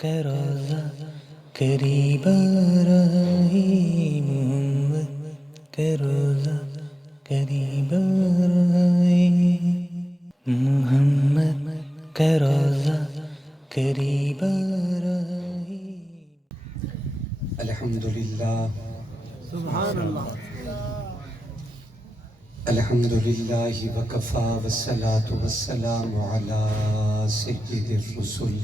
کا روزہ قریب آ رہا ہے، محمد کا روزہ قریب آ رہا ہے، محمد کا روزہ قریب آ رہا ہے۔ الحمدللہ الحمدللہ وکفا والصلاة والسلام علی سید الرسل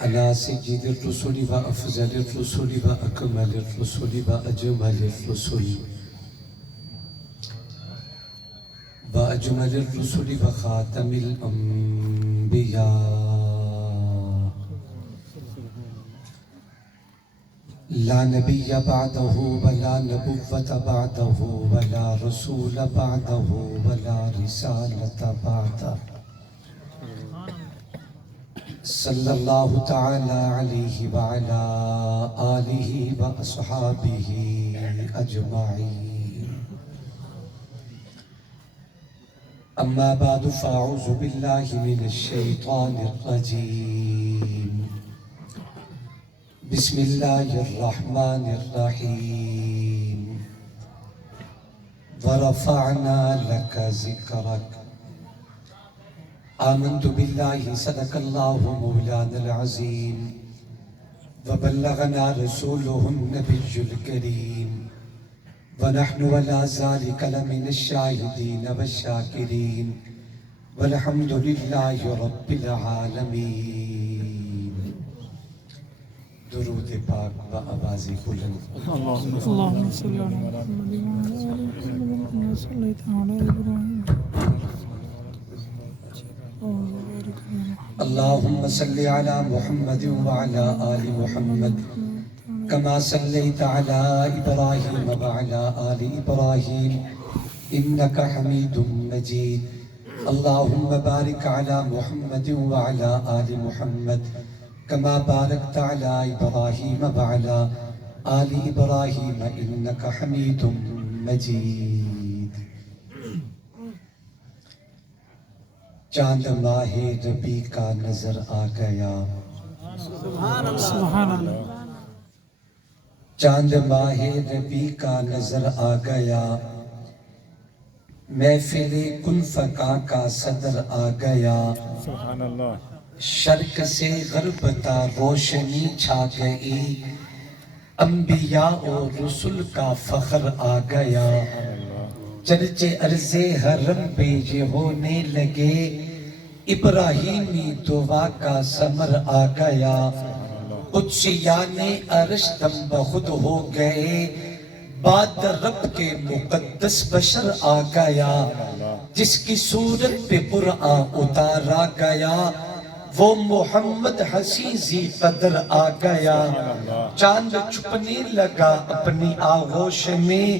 علی سید الرسل و افضل الرسل و اکمل الرسل و اجمل الرسل و اجمل الرسل و خاتم الانبیاء لا نبی بعدہ ولا نبوت بعدہ ولا رسول بعدہ ولا رسالت بعدہ صلی اللہ تعالی علیہ وعلا آلہ واصحابہ اجمعین۔ اما بعد فاعوذ باللہ من الشیطان الرجیم، بسم اللہ الرحمن الرحیم، ورفعنا لک ذکرک۔ آمنت باللہ صدق اللہ مولانا العظیم، وبلغنا رسولہ النبی الکریم، ونحن ولا ذلك لمن الشاہدین والشاکرین، والحمد للہ رب العالمین۔ درود پاک و آواز بلند۔ اللهم صل على محمد وعلى آل محمد كما صليت على إبراهيم وبارك على محمد اللهم صل على محمد وعلى آل محمد كما صليت على إبراهيم وعلى آل إبراهيم إنك حميد مجيد۔ اللهم بارك على محمد وعلى آل محمد كما باركت على إبراهيم وعلى آل إبراهيم إنك حميد مجيد۔ چاند ماہ ربی کا نظر آ گیا، سبحان اللہ۔ چاند ماہ ربی کا نظر آ گیا، محفل کن فقا کا صدر آ گیا، سبحان اللہ۔ شرق سے غرب تا روشنی چھا گئی، انبیاء و رسل کا فخر آ گیا، چرچے عرض حرم پہ یہ ہونے لگے، ابراہیمی دعا کا ثمر آ گیا، قدسیان عرش دم بخود ہو گئے، بعد رب کے مقدس بشر آ گیا، جس کی صورت پہ قرآن اتارا گیا، وہ محمد حسین ذی قدر آ گیا، چاند چھپنے لگا اپنی آغوش میں،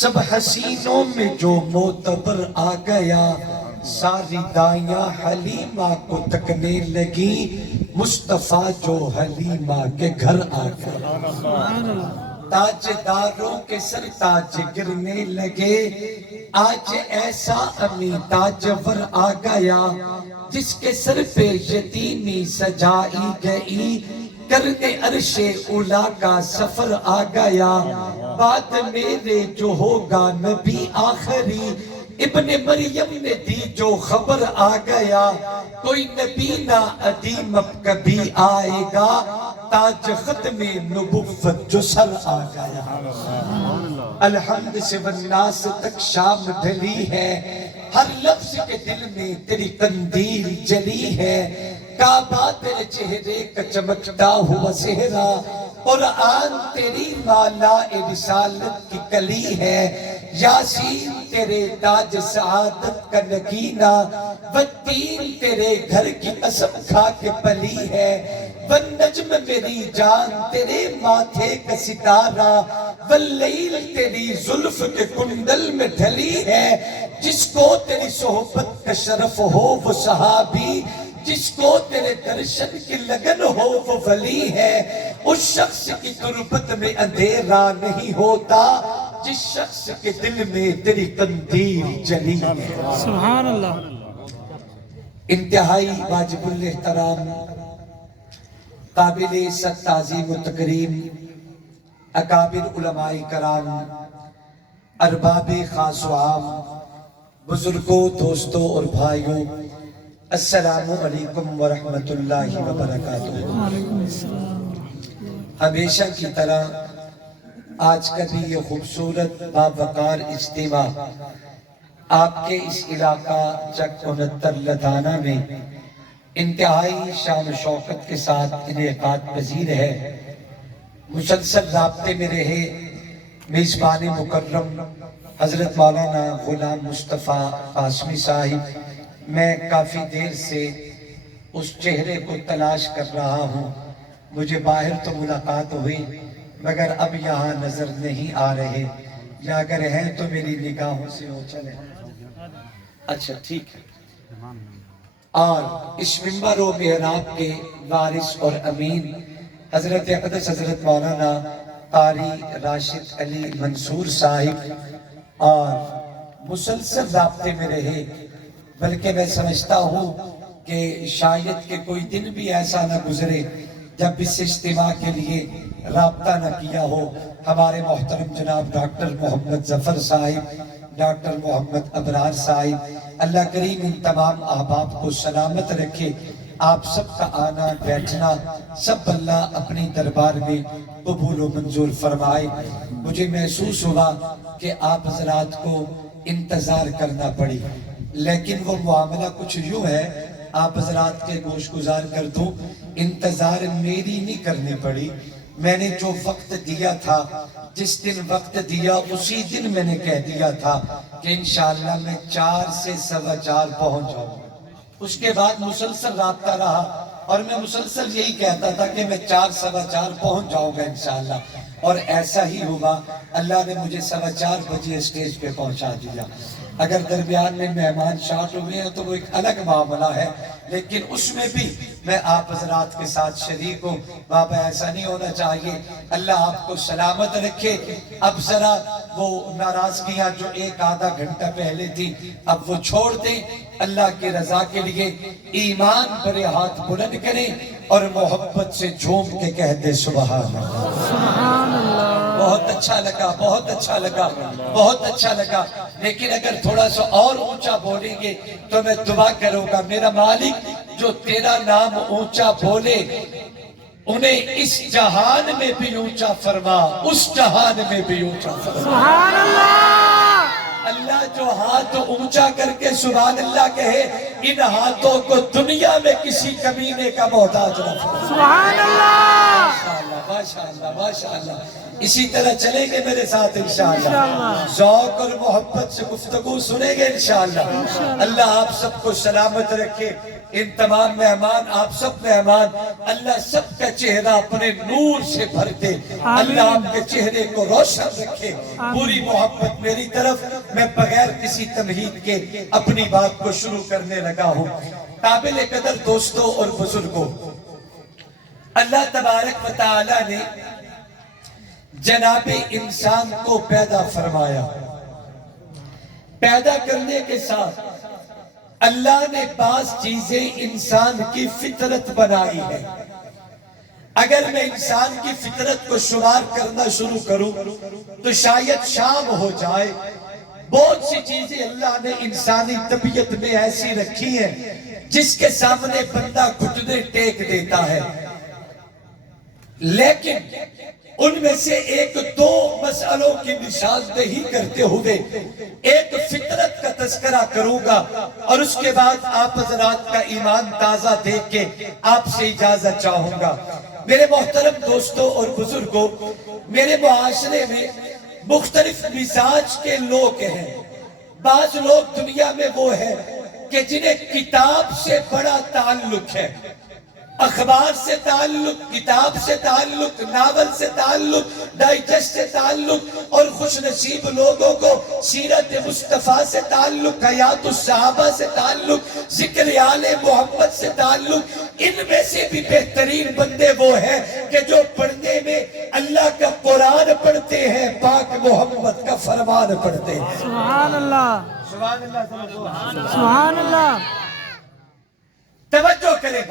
سب حسینوں میں جو معتبر آ گیا، ساری دائیاں حلیمہ کو تکنے لگی، مصطفیٰ جو حلیمہ کے گھر آ گیا، تاجداروں کے سر تاج گرنے لگے، آج ایسا امی تاجور آ گیا، جس کے سر پہ یتیمی سجائی گئی، کرنے عرش اولا کا سفر آ گیا، بعد میرے جو ہوگا نبی آخری، ابن مریم نے دی جو خبر آ گیا، کوئی نبی نہ ادیم اب کبھی آئے گا، تاج ختم نبوت جو سر آ گیا۔ الحمد سے والناس تک شام ڈھلی ہے، ہر لفظ کے دل میں تیری قندیل جلی ہے، کعبہ تیرے چہرے کا چمکتا ہوا صحرا، قرآن تیری مالا رسالت کی کلی ہے، یاسین تیرے تاج سعادت کا نگینہ، والتین تیرے گھر کی قسم کھا کے پلی ہے، والنجم میری جان تیرے ماتھے کا ستارہ، واللیل تیری زلف کے کندل میں ڈھلی ہے، جس کو تیری صحبت کا شرف ہو وہ صحابی، جس کو تیرے درشن کی لگن ہو وہ ولی ہے، اس شخص کی تربت میں اندھیرا نہیں ہوتا، جس شخص کے دل میں تیری قندیل جلی ہے۔ سبحان اللہ۔ انتہائی واجب الاحترام قابل ست تعظیم و تکریم اکابر علماء کرام، ارباب خاص و عام، بزرگوں، دوستوں اور بھائیوں، السلام علیکم ورحمۃ اللہ وبرکاتہ۔ وعلیکم السلام۔ ہمیشہ کی طرح آج کا بھی یہ خوبصورت باوقار اجتماع آپ کے اس علاقہ چک 69 لدھانہ میں انتہائی شان و شوکت کے ساتھ انعقاد پذیر ہے۔ مسلسل رابطے میں رہے میزبان مکرم حضرت مولانا غلام مصطفیٰ قاسمی صاحب، میں کافی دیر سے اس چہرے کو تلاش کر رہا ہوں، مجھے باہر تو ملاقات ہوئی مگر اب یہاں نظر نہیں آ رہے، یا اگر ہیں تو میری نگاہوں سے اوچھل ہے۔ اچھا ٹھیک ہے۔ اور اس منبر و محراب کے وارث اور امین حضرت اقدس حضرت مولانا قاری راشد علی منصور صاحب، اور مسلسل رابطے میں رہے، بلکہ میں سمجھتا ہوں کہ شاید کہ کوئی دن بھی ایسا نہ گزرے جب اس اجتماع کے لیے رابطہ نہ کیا ہو ہمارے محترم جناب ڈاکٹر محمد ظفر صاحب، ڈاکٹر محمد ابرار صاحب۔ اللہ کریم ان تمام احباب کو سلامت رکھے، آپ سب کا آنا بیٹھنا سب اللہ اپنی دربار میں قبول و منظور فرمائے۔ مجھے محسوس ہوا کہ آپ حضرات کو انتظار کرنا پڑی، لیکن وہ معاملہ کچھ یوں ہے، آپ حضرات کے گوش گزار کر دوں، انتظار میری نہیں کرنی پڑی، میں نے جو وقت دیا تھا، جس دن وقت دیا اسی دن میں نے کہہ دیا تھا کہ انشاءاللہ میں 4 سے 4:15 پہنچ جاؤں گا۔ اس کے بعد مسلسل رابطہ رہا اور میں مسلسل یہی کہتا تھا کہ میں 4 4:15 پہنچ جاؤں گا انشاءاللہ، اور ایسا ہی ہوا، اللہ نے مجھے 4:15 بجے اسٹیج پہ پہنچا دیا۔ اگر درمیان میں مہمان شارٹ ہوئے ہیں تو وہ ایک الگ معاملہ ہے، لیکن اس میں بھی میں آپ حضرات کے ساتھ شریک ہوں۔ بابا ایسا نہیں ہونا چاہیے، اللہ آپ کو سلامت رکھے۔ اب ذرا وہ ناراضگیاں جو 1 آدھا گھنٹہ پہلے تھی اب وہ چھوڑ دیں، اللہ کی رضا کے لیے ایمان بھرے ہاتھ بلند کریں اور محبت سے جھوم کے کہہ دیں سبحان اللہ۔ سبحان اللہ۔ بہت اچھا لگا، بہت اچھا لگا، بہت اچھا لگا، لیکن اگر تھوڑا سا اور اونچا بولیں گے تو میں دعا کروں گا، میرا مالک جو تیرا نام اونچا بولے انہیں اس جہان میں بھی اونچا فرما، اس جہان میں بھی اونچا فرما۔ سبحان اللہ۔ اللہ جو ہاتھ اونچا کر کے سبحان اللہ کہے، ان ہاتھوں کو دنیا میں کسی کمینے کا محتاج نہ فرما۔ سبحان اللہ۔ ماشاءاللہ ماشاءاللہ ماشاءاللہ۔ اسی طرح چلیں گے میرے ساتھ انشاءاللہ، ذوق اور محبت سے گفتگو سنیں گے انشاءاللہ۔ اللہ آپ سب کو سلامت رکھے، ان تمام مہمان، آپ سب مہمان، اللہ سب کا چہرہ اپنے نور سے بھر دے، اللہ آپ کے چہرے کو روشن رکھے۔ پوری محبت میری طرف، میں بغیر کسی تمہید کے اپنی بات کو شروع کرنے لگا ہوں۔ قابل قدر دوستوں اور بزرگوں، اللہ تبارک و تعالی نے جناب انسان کو پیدا فرمایا، پیدا کرنے کے ساتھ اللہ نے بعض چیزیں انسان کی فطرت بنائی ہے۔ اگر میں انسان کی فطرت کو شمار کرنا شروع کروں تو شاید شام ہو جائے۔ بہت سی چیزیں اللہ نے انسانی طبیعت میں ایسی رکھی ہیں جس کے سامنے بندہ گھٹنے ٹیک دیتا ہے، لیکن ان میں سے 1-2 مسئلوں کی نشاندہی کرتے ہوئے ایک فطرت کا تذکرہ کروں گا، اور اس کے بعد آپ حضرات کا ایمان تازہ دیکھ کے آپ سے اجازت چاہوں گا۔ میرے محترم دوستوں اور بزرگوں، میرے معاشرے میں مختلف مزاج کے لوگ ہیں۔ بعض لوگ دنیا میں وہ ہیں کہ جنہیں کتاب سے بڑا تعلق ہے، اخبار سے تعلق، کتاب سے تعلق، ناول سے تعلق، ڈائجسٹ سے تعلق، اور خوش نصیب لوگوں کو سیرت مصطفیٰ سے تعلق، حیات الصحابہ سے تعلق، ذکر آل محمد سے تعلق۔ ان میں سے بھی بہترین بندے وہ ہیں کہ جو پڑھنے میں اللہ کا قرآن پڑھتے ہیں، پاک محمد کا فرمان پڑھتے ہیں۔ سبحان اللہ۔ سبحان اللہ۔ سبحان اللہ۔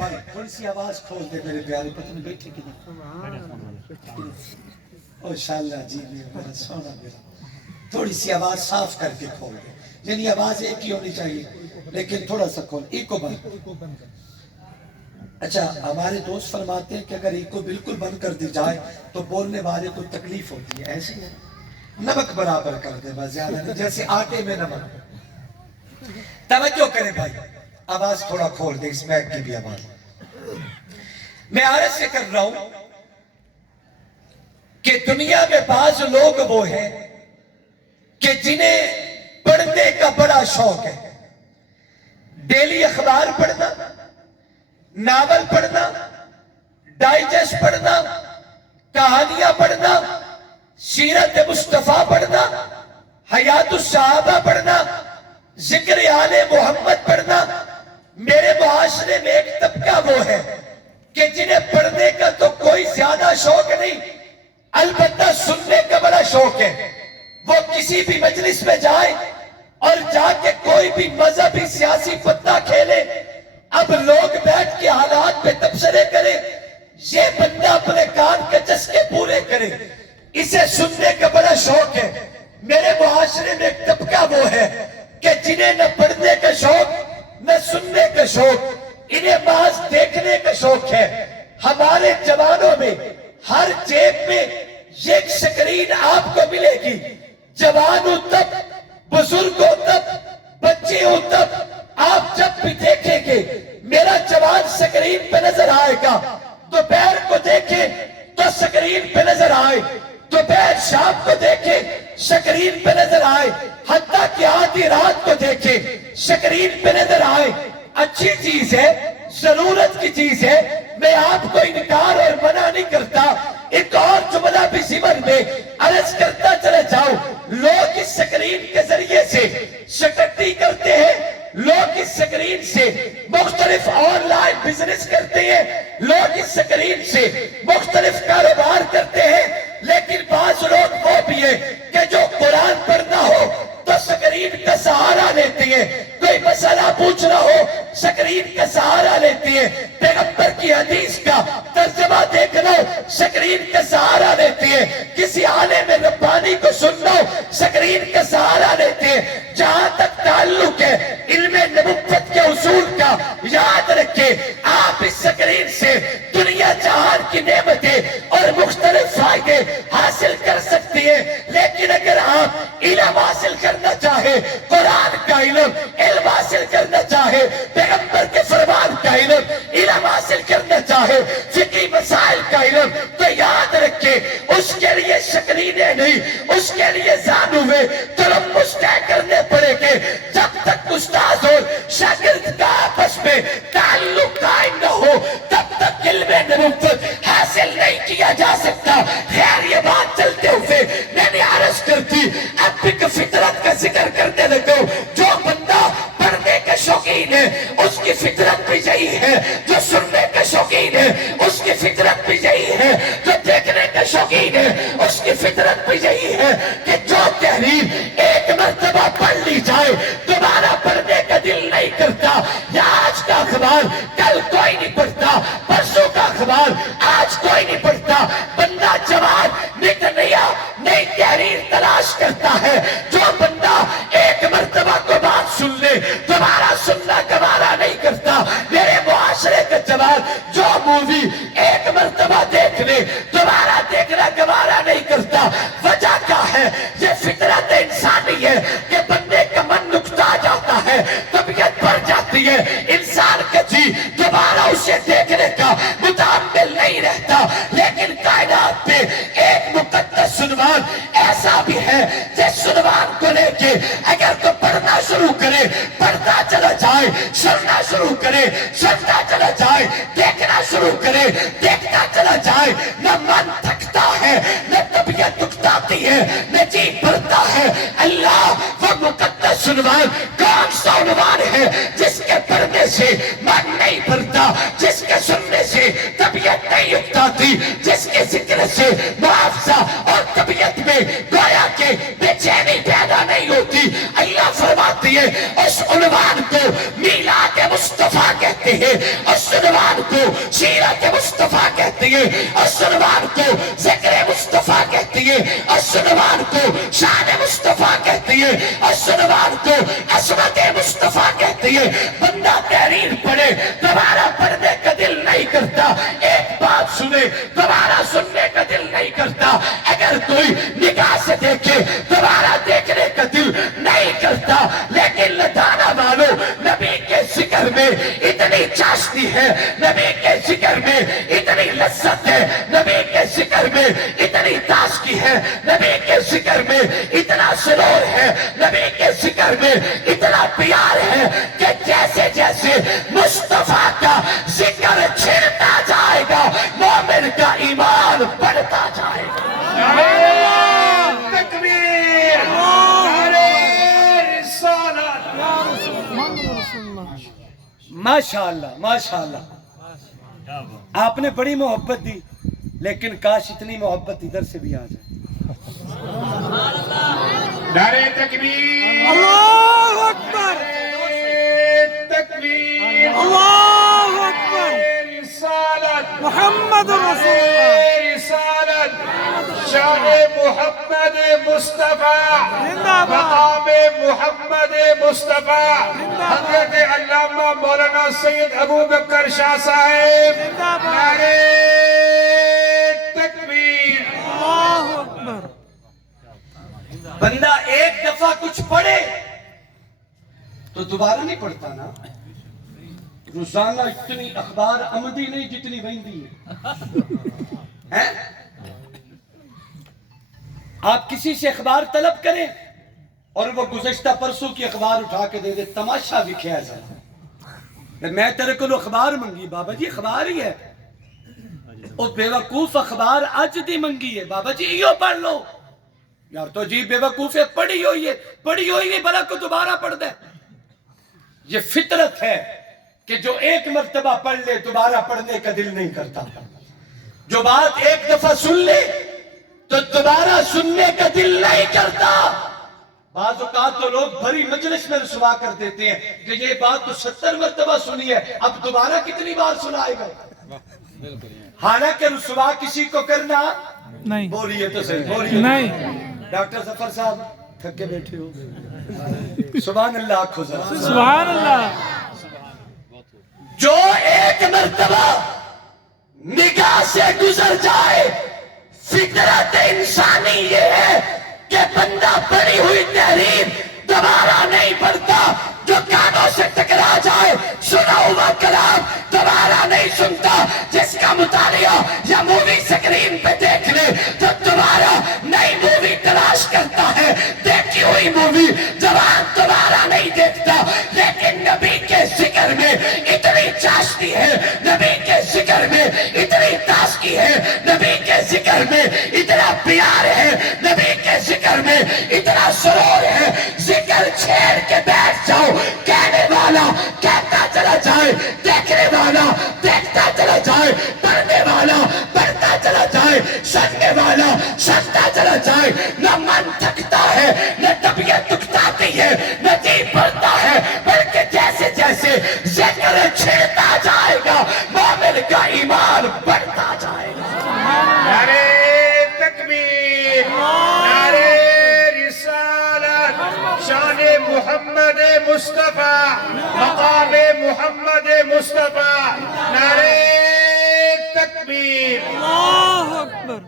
بھائی تھوڑی سی آواز کھول دے میرے پیارے پتن بیٹھے کی اوشاءاللہ جی میرا سونا میرا تھوڑی سی آواز صاف کر کے کھول دے، یعنی آواز ایک ہی ہونی چاہیے لیکن تھوڑا سا کھول، ایک کو بند۔ اچھا ہمارے دوست فرماتے ہیں کہ اگر ایک کو بالکل بند کر دی جائے تو بولنے والے کو تکلیف ہوتی ہے، ایسے ہے نمک برابر کر دے بس زیادہ نہیں، جیسے آٹے میں نمک۔ توجہ کریں بھائی، آواز تھوڑا کھول دے، اس میک کی بھی آواز۔ میں عرض سے کر رہا ہوں کہ دنیا میں بعض لوگ وہ ہیں کہ جنہیں پڑھنے کا بڑا شوق ہے، ڈیلی اخبار پڑھنا، ناول پڑھنا، ڈائجسٹ پڑھنا، کہانیاں پڑھنا، سیرت مصطفیٰ پڑھنا، حیات الصحابہ پڑھنا، ذکر آل محمد پڑھنا۔ میرے معاشرے میں ایک طبقہ وہ ہے کہ جنہیں پڑھنے کا تو کوئی زیادہ شوق نہیں، البتہ سننے کا بڑا شوق ہے۔ وہ کسی بھی مجلس میں جائے اور جا کے کوئی بھی مذہبی سیاسی پتہ کھیلے، اب لوگ بیٹھ کے حالات پہ تبصرے کرے، یہ بندہ اپنے کان کے چسکے پورے کرے، اسے سننے کا بڑا شوق ہے۔ میرے معاشرے میں ایک طبقہ وہ ہے کہ جنہیں نہ پڑھنے کا شوق نہ سننے کا شوق، انہیں بعض دیکھنے کا شوق ہے۔ ہمارے جوانوں میں ہر جیب میں ایک سکرین آپ کو ملے گی، جوان ہو تب، بزرگ ہو تب، بچے ہو تب، آپ جب بھی دیکھیں گے میرا جوان سکرین پہ نظر آئے گا، دوپہر کو دیکھیں تو سکرین پہ نظر آئے، دوپہر شام کو دیکھیں سکرین پہ نظر آئے، حتیٰ کہ آدھی رات کو دیکھیں سکرین پہ نظر آئے۔ اچھی چیز ہے، ضرورت کی چیز ہے، میں آپ کو انکار اور منع نہیں کرتا۔ ایک اور جملہ بھی ضمن میں عرض کرتا چلے جاؤ، لوگ اس سکرین کے ذریعے سے سکٹی کرتے ہیں، لوگ اس سکرین سے مختلف آن لائن بزنس کرتے ہیں، لوگ اس سکرین سے مختلف کاروبار کرتے ہیں، لیکن بعض لوگ وہ بھی ہیں کہ جو قرآن پڑھنا ہو تو سکرین کا سہارا لیتے ہیں، کوئی مسئلہ پوچھنا ہو سکرین کا سہارا لیتے ہیں، پیغمبر کی حدیث کا ترجمہ دیکھنا ہو سکرین کا سہارا لیتے ہیں، کسی عالم ربانی کو سننا ہو سکرین کا سہارا لیتے ہیں۔ جہاں تک تعلق ہے علم نبوت کے اصول کا، یاد رکھیں آپ اس سکرین سے دنیا جہان کی نعمتیں اور مختلف فائدے حاصل کر سکتی ہیں، لیکن اگر آپ علم حاصل کرنا چاہے، قرآن کا علم حاصل کرنا چاہے، پیغمبر کے فرمان کا علم حاصل کرنا چاہے، فقہی مسائل کا علم، تو یاد رکھیں اس کے لیے سکرینیں نہیں، اس کے لیے زانوے تلمس طے کرنے پڑے گے۔ جب تک استاد اور شاگرد کا آپس میں تعلق قائم نہ ہو تب تک علم نبوت حاصل نہیں کیا جا سکتا۔ خیر یہ بات چلتے ہوئے میں نے عرض کر دی، اب ایک فطرت کا ذکر کرنے لگا، جو بندہ پڑھنے کا شوقین ہے اس کی فطرت بھی یہی ہے، جو سننے کا شوقین ہے اس کی فطرت بھی یہی ہے، جو دیکھنے کا شوقین ہے اس کی فطرت بھی یہی ہے کہ جو تحریر ایک مرتبہ پڑھ لی جائے دوبارہ پڑھنے کا دل نہیں کرتا۔ یا آج کا اخبار کل کوئی نہیں پڑھتا، پرسوں کا اخبار آج کوئی نہیں پڑھتا، بندہ جوان نئی تحریر تلاش کرتا ہے۔ جو بندہ ایک مرتبہ کو بات سن لے دوبارہ سننا گوارا نہیں کرتا۔ میرے معاشرے کا جوان جو مووی ایک مرتبہ دیکھ لے دوبارہ دیکھنا گوارا نہیں کرتا۔ وجہ کیا ہے؟ یہ فطرت انسانی ہے کہ بندے کا من نکتا جاتا ہے، طبیعت بڑھ جاتی ہے، انسان کا جی دوبارہ اسے دیکھنے کا متحمل نہیں رہتا۔ لیکن کائنات میں ایک مقدس عنوان ایسا بھی ہے جس عنوان کو لے کے اگر تو پڑھنا شروع کرے پڑھتا چلا جائے، سننا شروع کرے سنتا چلا جائے، دیکھنا شروع کرے دیکھتا چلا جائے، نہ من تھکتا ہے نہ طبیعت دکھتاتی ہے نہ جی بھرتا ہے۔ اللہ وہ مقدس عنوان کون سا عنوان ہے جس کے پڑھنے سے من نہیں بھرتا، جس کے سننے سے طبیعت نہیں اکتاتی، جس کے ذکر سے معافضہ اور طبیعت میں گویا کہ بے چینی پیدا نہیں ہوتی۔ اللہ فرماتی ہے اس عنوان کو میلاد مصطفیٰ کہتے ہیں، اس عنوان سیرت مصطفیٰ کہتی ہے، اس عنوان کو ذکر مصطفیٰ کہتی ہے، اس عنوان کو شان مصطفیٰ کہتی ہے، اس عنوان کو عصمت مصطفیٰ کہتی ہے۔ بندہ تحریر پڑھے دوبارہ پڑھنے کا دل نہیں کرتا، ایک بات سنے دوبارہ سننے کا دل نہیں کرتا، اگر کوئی نگاہ سے دیکھے دوبارہ دیکھنے کا دل نہیں کرتا، لیکن لدھانا والوں نبی کے ذکر میں اتنی چاشنی ہے، نبی کے ذکر میں اتنی لذت ہے، نبی کے ذکر میں اتنی تازگی ہے، نبی کے ذکر میں اتنا سرور ہے، نبی کے ذکر میں اتنا پیار ہے کہ جیسے جیسے مصطفیٰ کا ذکر چھڑتا جائے گا مومن کا ایمان بڑھتا جائے گا۔ تکبیر، نعرہ رسالت۔ محمد رسول اللہ۔ ماشاءاللہ ماشاءاللہ، آپ نے بڑی محبت دی، لیکن کاش اتنی محبت ادھر سے بھی آ جائے۔ نعرہ تکبیر، اللہ اکبر، تکبیر، اللہ اکبر، رسالت، محمد رسول اللہ۔ رسالت، شان محمد مصطفیٰ، زندہ باد۔ مقام محمد مصطفیٰ، حضرت علامہ مولانا سید ابو بکر شاہ صاحب، زندہ باد۔ نعرہ تکبیر۔ اللہ اکبر۔ بندہ ایک دفعہ کچھ پڑھے تو دوبارہ نہیں پڑھتا نا۔ روزانہ اتنی اخبار آمدی نہیں جتنی ویندی ہے۔ آپ کسی سے اخبار طلب کریں اور وہ گزشتہ پرسوں کی اخبار اٹھا کے دے دے، تماشا وکھیا جائے، میں تیرے کو اخبار منگی، بابا جی اخبار ہی ہے، او بے وقوف اخبار اج دی منگی ہے، بابا جی ایو پڑھ لو، یار تو جی بے وقوف ہے، پڑھی ہوئی ہے بلا کو دوبارہ پڑھ دے۔ یہ فطرت ہے کہ جو ایک مرتبہ پڑھ لے دوبارہ پڑھنے کا دل نہیں کرتا، جو بات ایک دفعہ سن لے تو دوبارہ سننے کا دل نہیں کرتا۔ بعض اوقات تو لوگ بھری مجلس میں رسوا کر دیتے ہیں کہ یہ بات تو 70 مرتبہ سنی ہے، اب دوبارہ کتنی بار سنائے گا؟ حالانکہ رسوا کسی کو کرنا، نہیں بولیے تو صحیح، بولیے نہیں۔ ڈاکٹر ظفر صاحب تھک کے بیٹھے ہو، سبحان اللہ آنکھوں ذرا۔ سبحان اللہ۔ جو ایک مرتبہ نگاہ سے گزر جائے، فطرت انسانی یہ ہے کہ بندہ پڑھی ہوئی تحریر دوبارہ نہیں پڑھتا، جو کانوں سے ٹکرا جائے سنا ہوا کلام دوبارہ نہیں سنتا، جس کا مطالعہ یا مووی سکرین پہ دیکھ لے تو دوبارہ نئی مووی تلاش کرتا ہے، دیکھی ہوئی مووی جوان دوبارہ نہیں دیکھتا، لیکن نبی کے ذکر میں اتنی چاشنی ہے، نبی کے ذکر میں اتنی تازگی ہے، نبی کے ذکر میں اتنا پیار ہے، نبی کے ذکر میں اتنا سرور ہے، ذکر چھیڑ کے بیٹھ جاؤ، کہنے والا کہتا چلا جائے، دیکھنے والا دیکھتا چلا جائے، پڑھنے والا پڑھتا چلا جائے، سننے والا سنتا چلا جائے، نہ من تھکتا ہے نہ طبیعت دکھتاتی ہے نہ جی پڑتا ہے، بلکہ جیسے جیسے ذکر چھڑتا جائے گا مومن کا ایمان بڑھتا جائے گا۔ نعرہ تکبیر، نعرہ رسالت، شان محمد مصطفیٰ، مقام محمد مصطفیٰ، نعرہ تکبیر۔ اللہ اکبر۔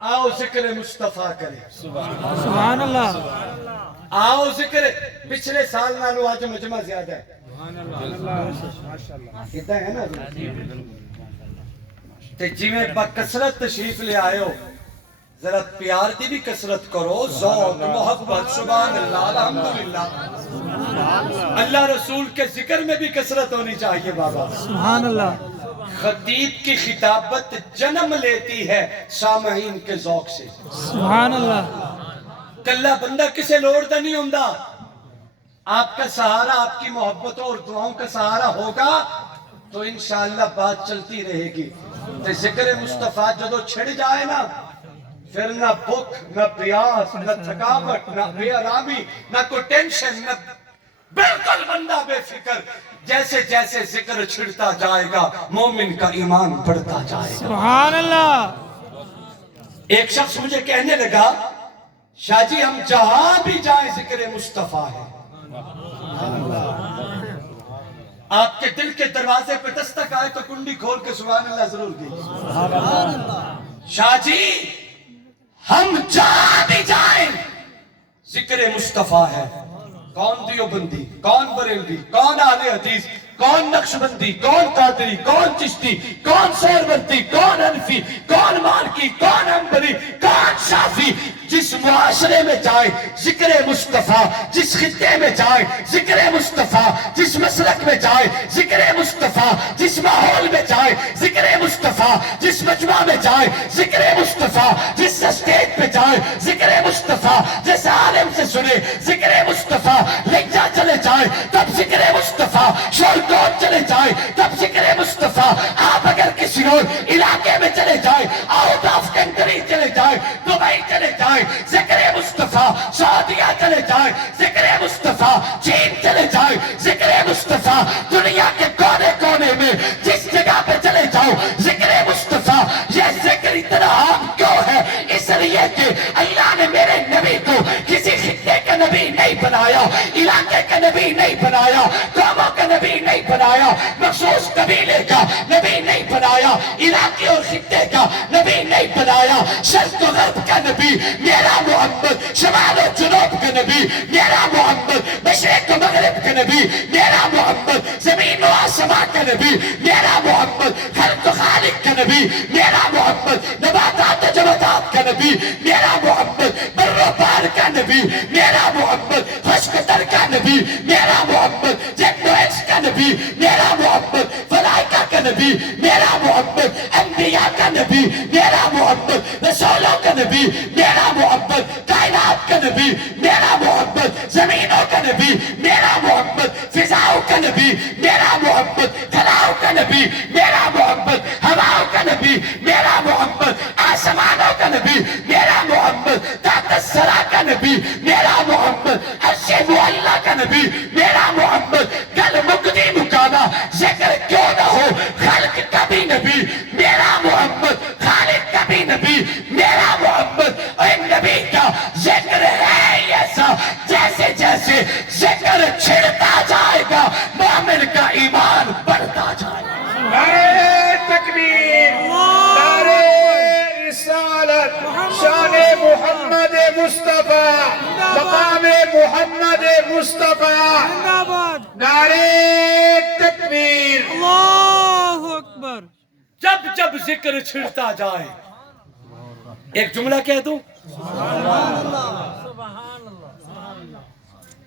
آؤ ذکر مصطفیٰ کرے، سبحان اللہ۔ آؤ ذکر، پچھلے سال نالو آج مجمع زیادہ ہے، اتنا ہے نا تے جی میں بکثرت تشریف لے آئے ہو، ذرا پیار دی بھی کثرت کرو، ذوق محبت، سبحان اللہ، الحمدللہ، اللہ رسول کے ذکر میں بھی کثرت ہونی چاہیے بابا۔ سبحان اللہ۔ خطیب کی خطابت جنم لیتی ہے سامعین کے ذوق سے، سبحان اللہ۔ کلہ بندہ کسے لوڑتا نہیں ہوندہ، آپ کا سہارا آپ کی محبتوں اور دعاؤں کا سہارا ہوگا تو انشاءاللہ بات چلتی رہے گی۔ تے ذکر مصطفیٰ جدو چھڑ جائے نا، پھر نہ بھوک نہ پیاس نہ تھکاوٹ نہ بے آرامی نہ کوئی ٹینشن نہ بالکل بندہ بے فکر. جیسے جیسے ذکر چھڑتا جائے گا مومن کا ایمان بڑھتا جائے گا. سبحان اللہ. ایک شخص مجھے کہنے لگا شاہ جی ہم جہاں بھی جائیں ذکر مصطفیٰ ہے. آپ کے دل کے دروازے پہ دستک آئے تو کنڈی کھول کے سبحان اللہ ضرور دیجیے. شاہ جی ہم جہاں بھی جائیں ذکر مصطفیٰ ہے. کون دیوبندی، کون بریلوی، کون اہل حدیث، کون نقشبندی، کون قادری، کون چشتی، کون سہروردی، کون حنفی، کون مالکی، کون حنبلی، کون شافعی، جس معاشرے میں جائے ذکر مصطفیٰ، جس خطے میں جائے ذکر مصطفیٰ، جس مسلک میں جائے ذکر مصطفیٰ، جس ماحول میں جائے ذکر مصطفیٰ، جس مجمع میں جائے ذکر مصطفیٰ، جس اسٹیج پہ جائے ذکر مصطفیٰ، جس عالم سے سنے ذکر مصطفیٰ، لہجہ چلے جائے تب ذکر مصطفیٰ، شور کوٹ چلے جائے تب ذکر مصطفیٰ. آپ اگر کسی اور علاقے میں چلے جائے، آؤٹ آف کنٹری چلے جائے، دبئی چلے جائے ذکر مصطفیٰ، سعودیہ چلے جائے ذکر مصطفیٰ، چین چلے جائے ذکر مصطفیٰ، دنیا کے کونے کونے میں جس جگہ پہ چلے جاؤ ذکر مصطفیٰ. یہ ذکر اتنا عام کیوں ہے؟ اس لیے کہ اللہ نے میرے نبی کو کسی خطے کا نبی نہیں بنایا، علاقے کا نبی نہیں بنایا، قوموں کا نبی نہیں بنایا، مخصوص قبیلے کا نبی نہیں بنایا، علاقے اور خطے کا نبی نہیں بنایا. شرق و غرب کا نبی میرا محمد، شمال و جنوب کا نبی میرا محمد، مشرق و مغرب کا نبی میرا محمد، زمین و آسمان کا نبی میرا محمد، خلق و خالق کا نبی میرا محمد، نباتات و جمادات کا نبی میرا محمد، بر و بحر کا نبی میرا محمد، خشک و تر کا نبی میرا محمد، جن و انس کا نبی میرا محمد، ملائکہ کا نبی میرا محمد، انبیاء کا نبی میرا محمد، رسولوں کا نبی میرا محمد، کائنات کا نبی میرا محمد، زمینوں کا نبی میرا محمد، فضاؤں کا نبی میرا محمد، خلاؤں کا نبی میرا محمد، ہواؤں کا نبی میرا محمد، آسمانوں کا نبی میرا محمد، تحت الثری کا نبی میرا محمد، عرش معلی کا نبی میرا محمد. کل مقدی مقامہ ذکر کیوں نہ ہو، خلق کا بھی نبی میرا محمد، خالق کا بھی نبی میرا محمد. اور نبی کا ذکر ہے ایسا جیسے جیسے ذکر چھڑتا جائے گا مومن کا ایمان بڑھتا جائے گا. نعرہ تکبیر، نعرہ رسالت، شان محمد مصطفیٰ، مقام محمد مصطفیٰ. زندہ باد. نعرہ تکبیر. اللہ اکبر. جب جب ذکر چھڑتا جائے، ایک جملہ کہہ دوں،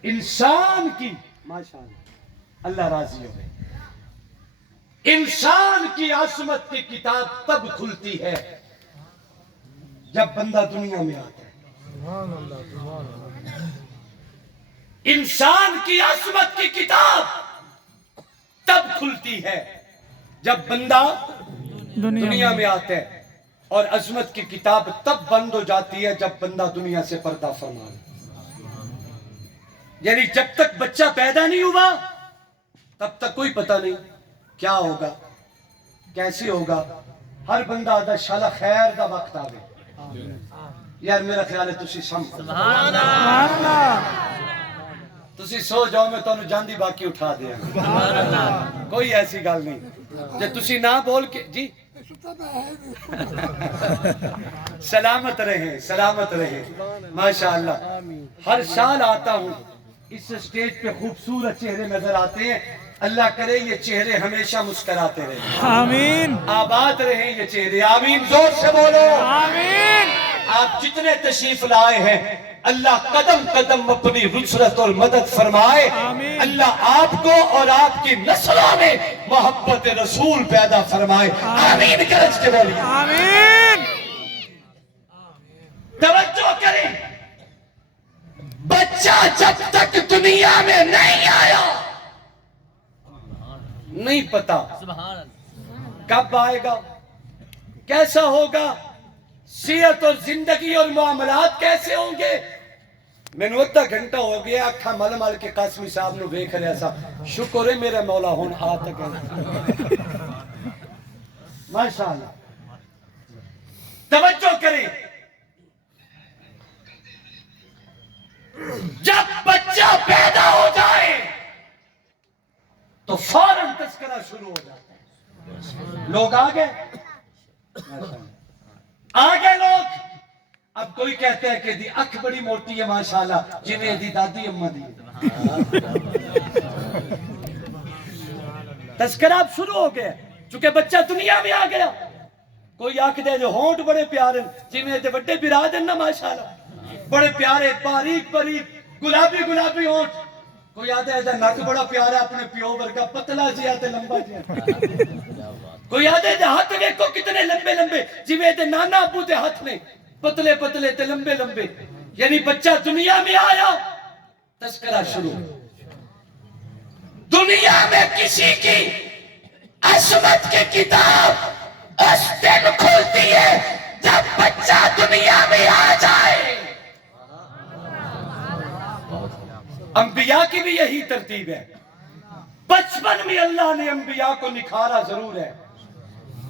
انسان کی ماشاءاللہ اللہ راضی ہو گئے، انسان کی عظمت کی کتاب تب کھلتی ہے جب بندہ دنیا میں آتا ہے. انسان کی عظمت کی کتاب تب کھلتی ہے جب بندہ دنیا میں آتا ہے، اور عظمت کی کتاب تب بند ہو جاتی ہے جب بندہ دنیا سے پردہ فرما لے. یعنی جب تک بچہ پیدا نہیں ہوا تب تک کوئی پتہ نہیں کیا ہوگا، کیسے ہوگا. ہر بندہ آدھا شالا خیر دا وقت آگے. یار میرا خیال ہے تسی سمجھ تسی سو جاؤ، میں تانوں جاندی باقی اٹھا دیا. کوئی ایسی گل نہیں جے تسی نہ بول کے جی سلامت رہیں، سلامت رہیں. ماشاءاللہ ہر سال آتا ہوں اس سٹیج پہ خوبصورت چہرے نظر آتے ہیں. اللہ کرے یہ چہرے ہمیشہ مسکراتے رہیں، آمین آباد رہیں یہ چہرے. آمین. زور سے بولو آمین. آپ جتنے تشریف لائے ہیں اللہ قدم قدم اپنی نصرت اور مدد فرمائے. آمین. اللہ آپ کو اور آپ کی نسلوں میں محبت رسول پیدا فرمائے. آمین. گرج کے بولیے آمین. توجہ کریں، بچہ جب تک دنیا میں نہیں آیا نہیں پتا کب آئے گا، کیسا ہوگا، صحت اور زندگی اور معاملات کیسے ہوں گے. مینوں ادھا گھنٹہ ہو گیا اکھا مل مل کے قاسمی صاحب نو ویکھ رہا سا شکر ہے میرا مولا ہن آ تک ماشاءاللہ توجہ کریں جب بچہ پیدا ہو جائے تو فوراً تذکرہ شروع ہو جاتا ہے لوگ آگئے لوگ اب کوئی کہتا ہے کہ دی اکھ بڑی موٹی ہے ماشاءاللہ جنہیں دی دادی اماں دی تذکرہ اب شروع ہو گیا چونکہ بچہ دنیا میں آ گیا کوئی آکھ دے جو ہونٹ بڑے پیارے جنہیں دے بڑے براد ہیں نا ماشاءاللہ بڑے پیارے باریک باریک گلابی گلابی ہونٹ کوئی آدھا ہے نک بڑا پیارا اپنے پیو ورگا پتلا جیا تے لمبا جیا کوئی آدھا ہے ہاتھ دیکھو کتنے لمبے لمبے جویں تے نانا ابو دے ہاتھ میں پتلے پتلے تے لمبے لمبے یعنی بچہ دنیا میں آیا تذکرہ شروع دنیا میں کسی کی عصمت کی کتاب اس دن کھلتی ہے جب بچہ دنیا میں آ جائے انبیاء کی بھی یہی ترتیب ہے بچپن میں اللہ نے انبیاء کو نکھارا ضرور ہے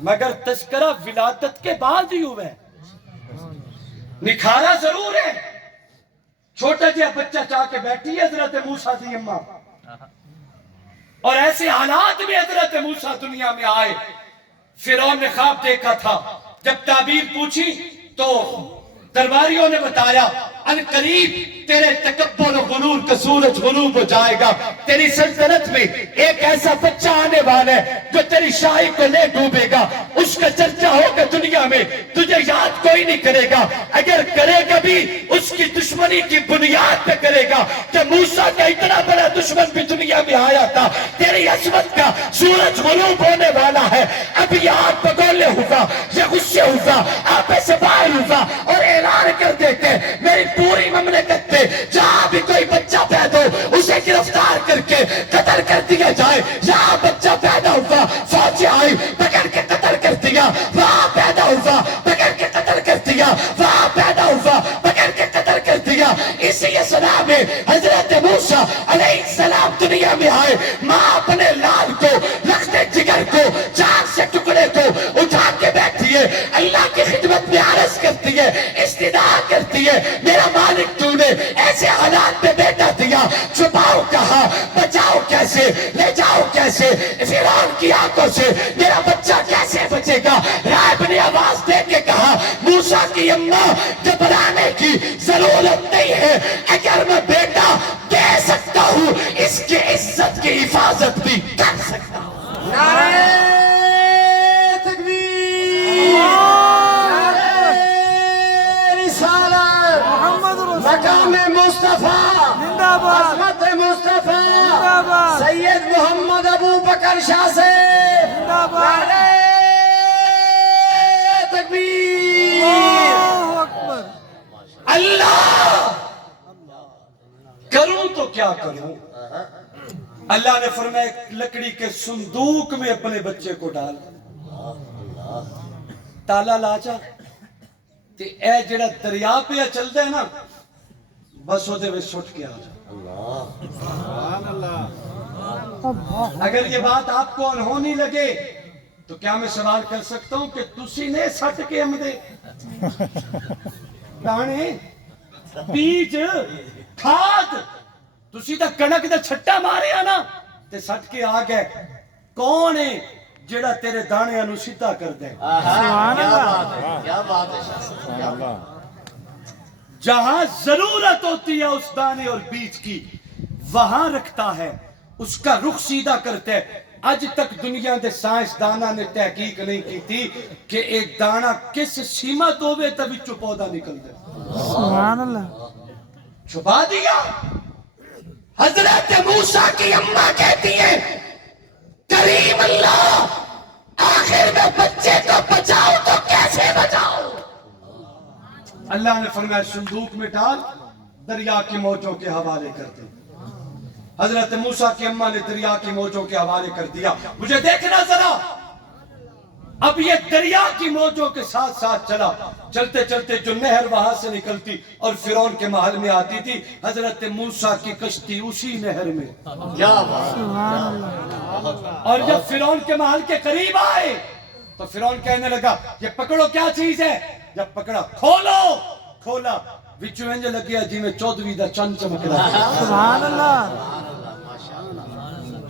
مگر تذکرہ ولادت کے بعد ہی ہوا ہے نکھارا ضرور ہے چھوٹا جہا بچہ چاہ کے بیٹھی ہے حضرت موسیٰ دی اماں اور ایسے حالات میں حضرت موسیٰ دنیا میں آئے فرعون نے خواب دیکھا تھا جب تعبیر پوچھی تو درباریوں نے بتایا ان قریب تیرے تکبر و غرور کا سورج غروب ہو جائے گا تیری سلطنت میں ایک ایسا بچہ آنے والا ہے جو تیری شاہی کو لے ڈوبے گا اس کا چرچا ہوگا دنیا میں تجھے یاد کوئی نہیں کرے گا اگر کرے گا بھی اس کی دشمنی کی بنیاد پہ کرے گا کہ موسیٰ کا اتنا بڑا دشمن بھی دنیا میں آیا تھا تیری عظمت کا سورج غروب ہونے والا ہے اب یہ آپ بگولے ہوگا یہ غصے ہوگا آپ ایسے باہر ہوگا اور اعلان کر دیتے میری پوری مملکت پہ جہاں بھی کوئی بچہ پیدا ہو اسے گرفتار کر کے قتل کر دیا جائے جہاں بچہ پیدا ہوا فوجی آئی پکڑ کے قتل کر دیا وہاں پیدا ہوا پکڑ کے قتل کر دیا وہاں پیدا ہوا پکڑ کے قتل کر دیا اسی اسلام میں حضرت موسیٰ علیہ السلام دنیا میں آئے ماں اپنے لال کو رکھتے جگر کو چار سے ٹکڑے کو اٹھا کے بیٹھی ہے اللہ کی خدمت میں عرض کرتی ہے استدعا کرتی ہے میرا مالک تو نے ایسے حالات میں بیٹا دیا چھپاؤ کہاں بچاؤ کیسے لے جاؤ کیسے فرعون کی آنکھوں سے میرا بچہ کیسے بچے گا راہب نے آواز دے کے کہا موسیٰ کی اماں گھبرانے کی ضرورت نہیں ہے اگر میں بیٹا دے سکتا ہوں اس کی عزت کی حفاظت بھی کر سکتا ہوں نعرہ تکبیر مقام مصطفیٰ عظمت مصطفیٰ سید محمد ابو بکر شاہ سے نعرہ تکبیر اللہ کروں تو کیا کروں اللہ نے فرمایا ایک لکڑی کے صندوق میں اپنے بچے کو ڈال تالا لاچا تے اے جڑا دریا پہ چل دے نا بس وہ دے میں سٹ کے آ جا اگر یہ بات آپ کو انہونی لگے تو کیا میں سوال کر سکتا ہوں کہ تسی نے سٹ کے ہم دے دانے بیج کھاد تسی دا کنک دا چھٹا مارے آنا تے سٹ کے آ گئے کون ہے جڑا تیرے دانے انو سیدھا کر دے کیا بات ہے جہاں ضرورت ہوتی ہے اس دانے اور بیج کی وہاں رکھتا ہے اس کا رخ سیدھا کرتے ہے آج تک دنیا دے سائنس دانا نے تحقیق نہیں کی تھی کہ ایک دانا کس سیمت ہوئے تبھی پودا نکل دے سبحان اللہ چھپا دیا حضرت موسیٰ کی اماں کہتی ہے کریم اللہ آخر میں بچے کو بچاؤ تو کیسے بچاؤ اللہ نے فرمایا صندوق میں ڈال دریا کی موجوں کے حوالے کر دے حضرت موسیٰ کی اماں نے دریا کی موجوں کے حوالے کر دیا مجھے دیکھنا ذرا اب یہ دریا کی موجوں کے ساتھ ساتھ چلا، چلتے چلتے جو نہر وہاں سے نکلتی اور فرعون کے محل میں آتی تھی، حضرت موسیٰ کی کشتی اسی نہر میں. اور جب فرعون کے محل کے قریب آئے تو فرعون کہنے لگا یہ پکڑو کیا چیز ہے. جب پکڑا کھولو، کھولا، وچوں انج لگیا جی میں 14ویں دا چند چمک رہا ہے. سبحان اللہ.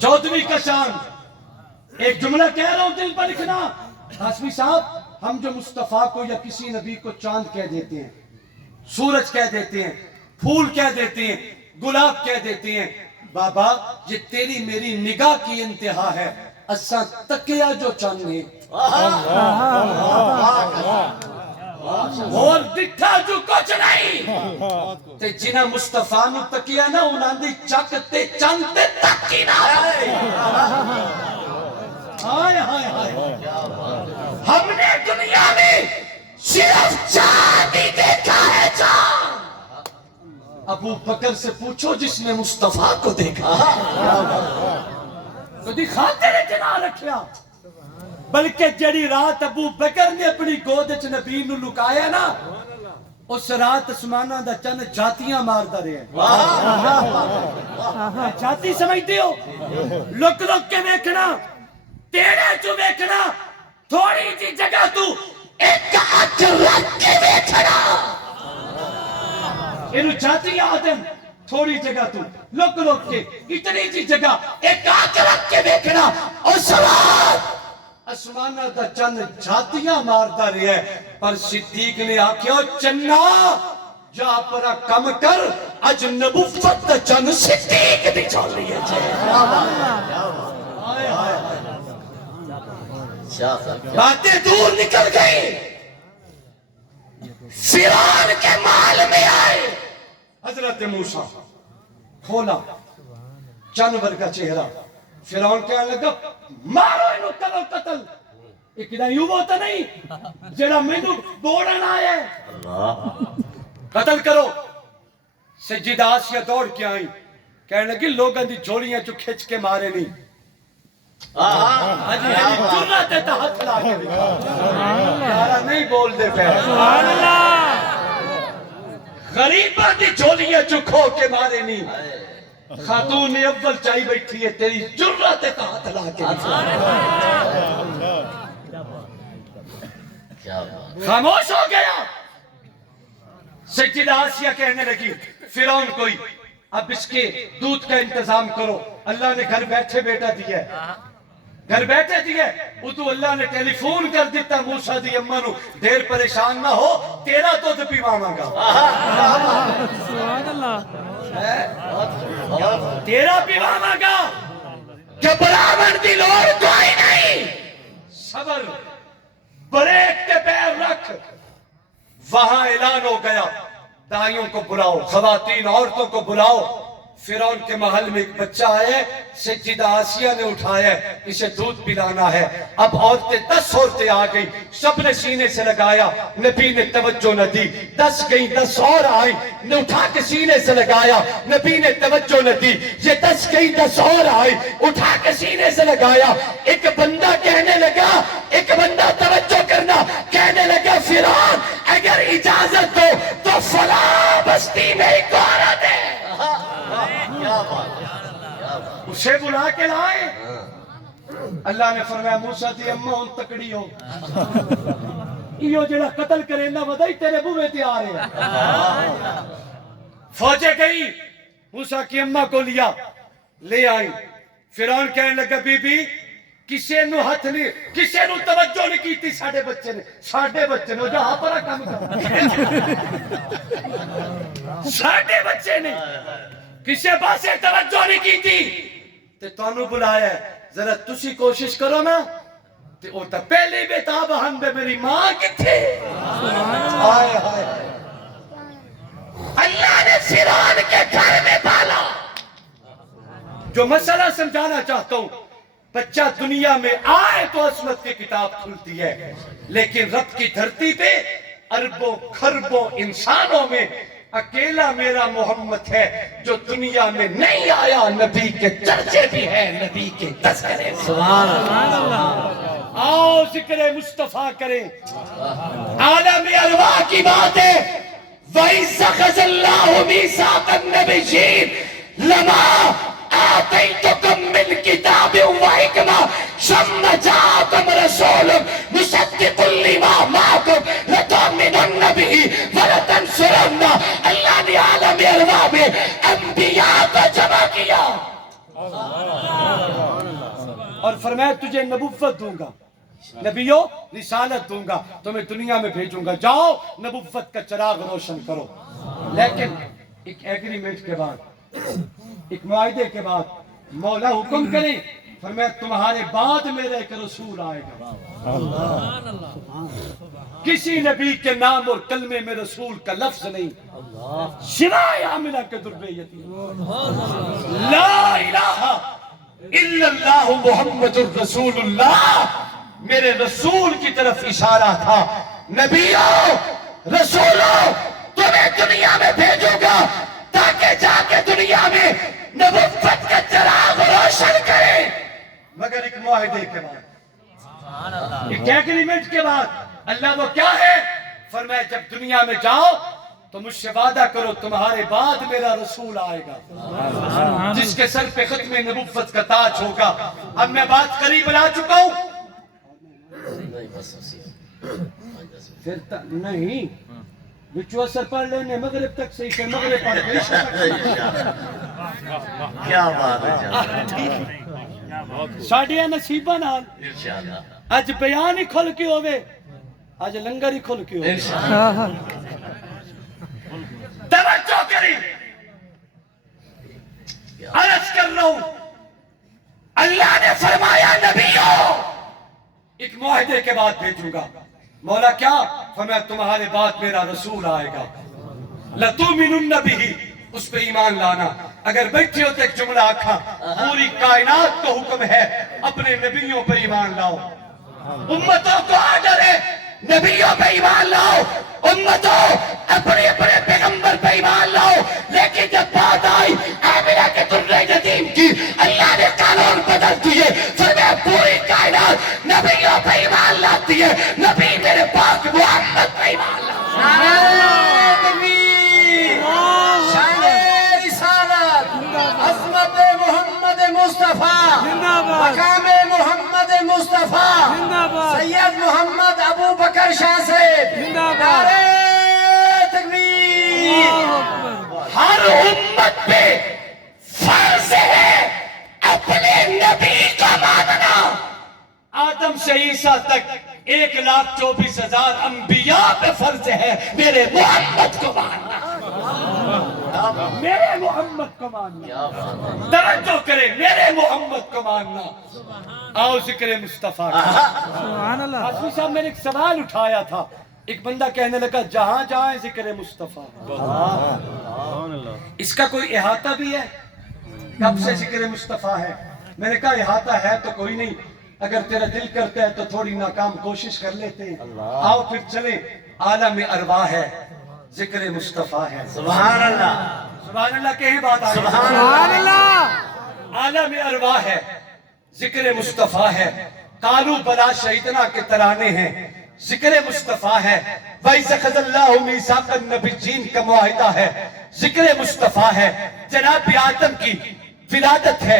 14ویں کا چاند. ایک جملہ کہہ رہا ہوں دل پر لکھنا. ہاشمی صاحب، ہم جو مصطفیٰ کو یا کسی نبی کو چاند کہہ دیتے ہیں، سورج کہہ دیتے ہیں، پھول کہہ دیتے ہیں، گلاب کہہ دیتے ہیں، بابا یہ تیری میری نگاہ کی انتہا ہے. اساں تکیا جو چاند نے اور دکھا جو کچھ نہیں تے جنہ مصطفیٰ نو تکیا نا انہاں دی چک تے چند تے تکی نہ آئے. ہائے ہائے ہائے، ہم نے دنیا میں صرف چاند ہی دیکھا ہے. چاند. ابو بکر سے پوچھو جس نے مصطفیٰ کو دیکھا کدی خاطر جنا رکھیا. بلکہ جڑی رات ابو بکر نے اپنی گود وچ نبی نو لکایا نا، اس رات اسمانہ دا چند جاتیاں ماردا رہے. جاتی سمجھتے ہو؟ لک لک کے ویکھنا، تیرے چو ویکھنا، تھوڑی جی جگہ تو ایک اکھ رکھ کے ویکھنا. انہوں جاتی آدم تھوڑی جگہ تو لک لک کے اتنی جی جگہ ایک اکھ رکھ کے ویکھنا. اور سوال اسمانہ دا چند جاتیاں ماردا رہے ہے. پر صدیق نے آکھیا چنا جا پرا کم کر، اج نبوت دا چند صدیق دی چل رہی ہے. باتیں دور نکل گئی. فرعون کے محل میں آئے حضرت موسیٰ. کھولا جانور کا چہرہ. فرعون کہنے لگا مارو انہوں قتل قتل. ایک دا یوں ہوتا نہیں جڑا مینوں دوڑن آیا ہے قتل کرو. سیدہ آسیہ دوڑ کے آئی، کہنے لگی لوگاں دی جھولیاں چو کھچ کے مارے نہیں. جرات ہے تا ہاتھ لا کے یارا نہیں بول دے پہ. غریبہ دی جھولیاں چو کھو کے مارے نہیں. خاتون اول چاہی بیٹھی ہے تیری جرات ہے تا ہاتھ لا کے. خاموش ہو گیا. سیدہ آسیہ کہنے لگی فرعون کوئی اب اس کے دودھ کا انتظام کرو. اللہ نے گھر بیٹھے بیٹا دیا ہے، گھر بیٹھے دیئے. اتو اللہ نے ٹیلی فون کر دیتا موسیٰ دی اممہ نو دیر پریشان نہ ہو، تیرا تو پیوا مانگا. سبحان اللہ. تیرا پیوا مانگا. گھبراون دی لوڑ کوئی نہیں. صبر، بریک کے پیر رکھ. وہاں اعلان ہو گیا دائیوں کو بلاؤ، خواتین عورتوں کو بلاؤ. فرعون کے محل میں ایک بچہ ہے، سیدہ آسیہ نے اٹھایا ہے، اسے دودھ پلانا ہے. اب عورتیں 10 عورتیں آ گئی، سب نے سینے سے لگایا. نبی نے توجہ نہ دی. 10 گئیں، 10 اور آئیں، نے اٹھا کے سینے سے لگایا. نبی نے توجہ نہ دی. یہ 10 گئیں، 10 اور آئیں، اٹھا کے سینے سے لگایا. ایک بندہ کہنے لگا، ایک بندہ توجہ کرنا، کہنے لگا فرعون اگر اجازت دو تو فلاں بستی میں ایک عورت ہے. اسے بلا کے لائے. اللہ نے فرمایا موسیٰ دی اممہ ان تکڑی ہو، یہ جڑا قتل کرے نہ ودائی تیرے بوے تے آ رہے ہیں. فوجیں گئی، موسیٰ کی اممہ کو لیا، لے آئی. فرعون کہنے لگا بی بی کسے نو ہاتھ نہیں، کسے نو توجہ نہیں کی تھی. ساڑھے بچے نے، ساڑھے بچے نے جہاں پرا کام کر ساڑھے بچے نے کسے پاسے توجہ نہیں کی تھی. تے تانوں بلایا ہے، ذرا تسی کوشش کرو نا. تے او تا پہلے بےتاب ہن بے میری ماں کتھے. آئے آئے اللہ نے فرعون کے گھر میں پالا. جو مسئلہ سمجھانا چاہتا ہوں، بچہ دنیا میں آئے تو عصمت کی کتاب کھلتی ہے، لیکن رب کی دھرتی پہ اربوں خربوں انسانوں میں اکیلا میرا محمد ہے جو دنیا میں نہیں آیا. نبی کے چرچے بھی ہیں، نبی کے تذکرے. سبحان اللہ. آؤ ذکر مصطفیٰ کریں. عالم ارواح کی بات ہے. وَإِذْ أَخَذَ اللَّهُ مِيثَاقَ النَّبِيِّينَ لَمَا آتَيْتُكُم مِّن كِتَابٍ وَحِكْمَةٍ ثُمَّ جَاءَكُمْ رَسُولٌ مُصَدِّقٌ لِّمَا مَعَكُمْ لَتُؤْمِنُنَّ بِهِ وَلَتَنصُرُنَّهُ. اللہ نے عالم ارواح میں انبیاء کو جمع کیا اور فرمایا تجھے نبوت دوں گا، نبیوں رسالت دوں گا، تمہیں دنیا میں بھیجوں گا، جاؤ نبوت کا چراغ روشن کرو. لیکن ایک ایگریمنٹ کے بعد، ایک معاہدے کے بعد مولا حکم کریں، فرمایا تمہارے بعد میرا ایک رسول آئے گا. کسی نبی کے نام اور کلمے میں رسول کا لفظ نہیں سوائے آمنہ کے دربے یتیم. لا الہ الا اللہ محمد الرسول اللہ. میرے رسول کی طرف اشارہ تھا. نبیوں رسولوں تمہیں دنیا میں بھیجوں گا تاکہ جا کے دنیا میں نبوت کا چراغ روشن کرے. مگر ایک معاہدے کے بعد، ایک ایگریمنٹ کے بعد. اللہ وہ کیا ہے؟ فرمایا جب دنیا میں جاؤ تو مجھ سے وعدہ کرو تمہارے بعد میرا رسول آئے گا جس کے سر پہ ختم نبوت کا تاج ہوگا. اب میں بات قریب لا چکا ہوں. پھر نہیں بچو اثر پڑھ لینے مغرب تک صحیح، پھر مغرب پڑھ گئی. کیا بات ہے ساڑھیا نصیبہ نال اج بیان ہی کھل کے ہوئے، آج لنگر ہی کھل کے ہوئے. توجہ کریں، عرض کر رہا ہوں. اللہ نے فرمایا نبیوں ایک معاہدے کے بعد بھیجوں گا. مولا کیا؟ فرمایا تمہارے بعد میرا رسول آئے گا. لَتُؤْمِنُنَّ بِهِ، اس پہ ایمان لانا. اگر بیٹھے ہوتے ایک جملہ آکھا پوری کائنات کو حکم ہے اپنے نبیوں پہ ایمان لاؤ. امتوں کو آرڈر ہے نبیوں پہ ایمان لاؤ. امتوں اپنے اپنے پیغمبر پہ ایمان لاؤ. لیکن جب بات آئی آمنہ کے درے یتیم کی، اللہ نے قانون بدل دیے. فرمایا پوری کائنات نبیوں پہ ایمان لاتی ہے. نبی میرے پاک محمد پہ ایمان لاؤ. عظمت محمد مصطفیٰ، مقام محمد مصطفیٰ، سید محمد ابو بکر شاہ صاحب، نعرہ تکبیر. ہر امت پہ فرض ہے اپنے نبی کا ماننا. آدم سے عیسیٰ تک 1,24,000 انبیاء پہ فرض ہے میرے محمد کو ماننا. میرے محمد کو ماننا. توجہ کریں، میرے محمد کو ماننا. آؤ ذکر مصطفیٰ. حافظ صاحب میں نے ایک سوال اٹھایا تھا. ایک بندہ کہنے لگا جہاں جائیں ذکر مصطفیٰ. اس کا کوئی احاطہ بھی ہے؟ کب سے ذکر مصطفیٰ ہے؟ میں نے کہا احاطہ ہے تو کوئی نہیں، اگر تیرا دل کرتا ہے تو تھوڑی ناکام کوشش کر لیتے ہیں. آؤ پھر چلیں. عالم ارواح ہے، ذکر مصطفیٰ ہے. سبحان اللہ. سبحان اللہ کہیں بات آئی. سبحان اللہ. عالم ارواح ہے، ذکر مصطفیٰ ہے. قالوا بلا شہیدنا کے ترانے ہیں، ذکر مصطفیٰ ہے. وَإِذْ أَخَذَ اللَّهُ مِيثَاقَ النَّبِيِّينَ کا معاہدہ ہے، ذکر مصطفیٰ ہے. جناب آدم کی ولادت ہے،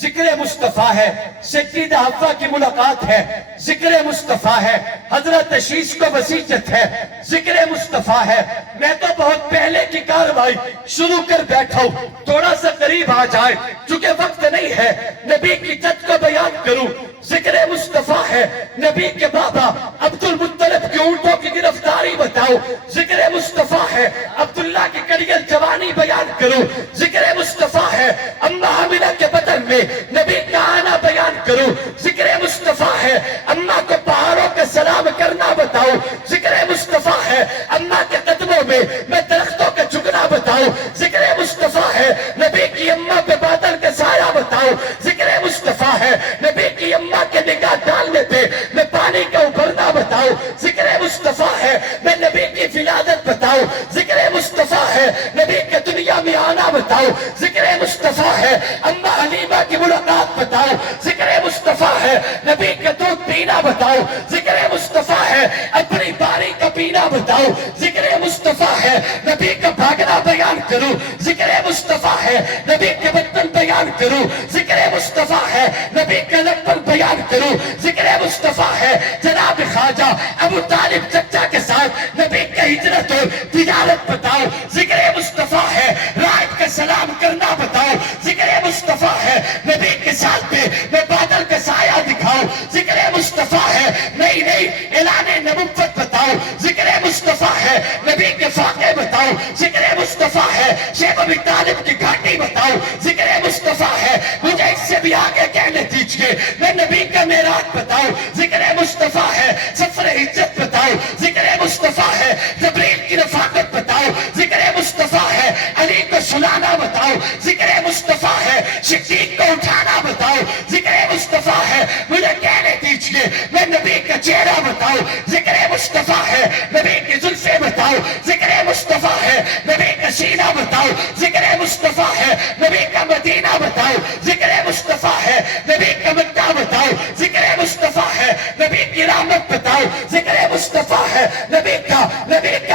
ذکر مصطفیٰ ہے. سیدہ حوا کی ملاقات ہے، ذکر مصطفیٰ ہے. حضرت شیش کو وصیت ہے، ذکر مصطفیٰ ہے. میں تو بہت پہلے کی کاروائی شروع کر بیٹھا ہوں، تھوڑا سا قریب آ جائے چونکہ وقت نہیں ہے. نبی کی جد کو بیان کروں، ذکر مصطفیٰ ہے. نبی کے بابا عبد المطلب کی اونٹوں کی گرفتاری بتاؤ، ذکر مصطفیٰ ہے. عبداللہ کی کڑیل جوانی بیان کروں، ذکر مصطفیٰ ہے. اماں حاملہ کے بدن میں نبی کا آنا بیان کروں، ذکر مصطفیٰ ہے. اماں کو پہاڑوں کے سلام کرنا بتاؤ، ذکر مصطفیٰ ہے. اماں کے قدموں میں میں درختوں کے جھکنا بتاؤ، ذکر مصطفیٰ ہے. نبی کی اماں پہ بادل کے سایہ بتاؤ، ذکر مصطفیٰ ہے. نبی کی اماں کے نگاہ ڈالنے پہ میں پانی کا ابھرنا بتاؤ، ذکر مصطفیٰ ہے. میں نبی کی ولادت بتاؤ، ذکر مصطفیٰ ہے. نبی کے دنیا میں آنا بتاؤ، ذکر مصطفیٰ ہے. اماں حلیمہ کی ملاقات بتاؤ، ذکر مصطفیٰ ہے نبی کا دودھ پینا بتاؤ، ذکر مصطفیٰ ہے اپنی باری کا پینا بتاؤ، ذکر مصطفیٰ ہے نبی کا بھاگنا بیان کرو، ذکر مصطفیٰ ہے نبی کے بچپن بیان کرو، ذکر مصطفیٰ ہے نبی کے لقب بیان کرو، ذکر مصطفیٰ ہے جناب خواجہ ابو طالب چچا کے ساتھ نبی کے ہجرت اور تجارت بتاؤ، ذکر مصطفیٰ ہے رات کا سلام کرنا بتاؤ، ذکر مصطفیٰ ہے نبی کے ساتھ میں بادل کا سایہ دکھاؤ، ذکر مصطفیٰ ہے نئی نئی اعلان نبوت بتاؤ، ذکر مصطفیٰ ہے نبی کے فاقے بتاؤ، ذکر مصطفیٰ ہے شیخ ابی طالب کی گھاٹی بتاؤ، ذکر مصطفیٰ ہے مجھے اس سے بھی آگے کہنے دیجئے میں نبی کا معراج بتاؤ، ذکر مصطفیٰ ہے سفر ہجرت بتاؤ، ذکر مصطفیٰ ہے جبریل کی رفاقت بتاؤ، ذکر مصطفیٰ ہے علی کو سلانا بتاؤ، ذکر مصطفیٰ ہے صدیق کو اٹھانا بتاؤ، ذکر مصطفیٰ ہے مجھے کہنے دیجئے میں نبی کا چہرہ بتاؤ، ذکر مصطفیٰ ہے نبی کی زلفیں بتاؤ، ذکر مصطفیٰ ہے نبی کا سینہ بتاؤ، ذکر مصطفیٰ ہے نبی کا مدینہ بتاؤ، ذکر مصطفیٰ ہے نبی کا مکہ بتاؤ، ذکر مصطفیٰ ہے نبی کی رحمت بتاؤ، ذکر مصطفیٰ ہے نبی کا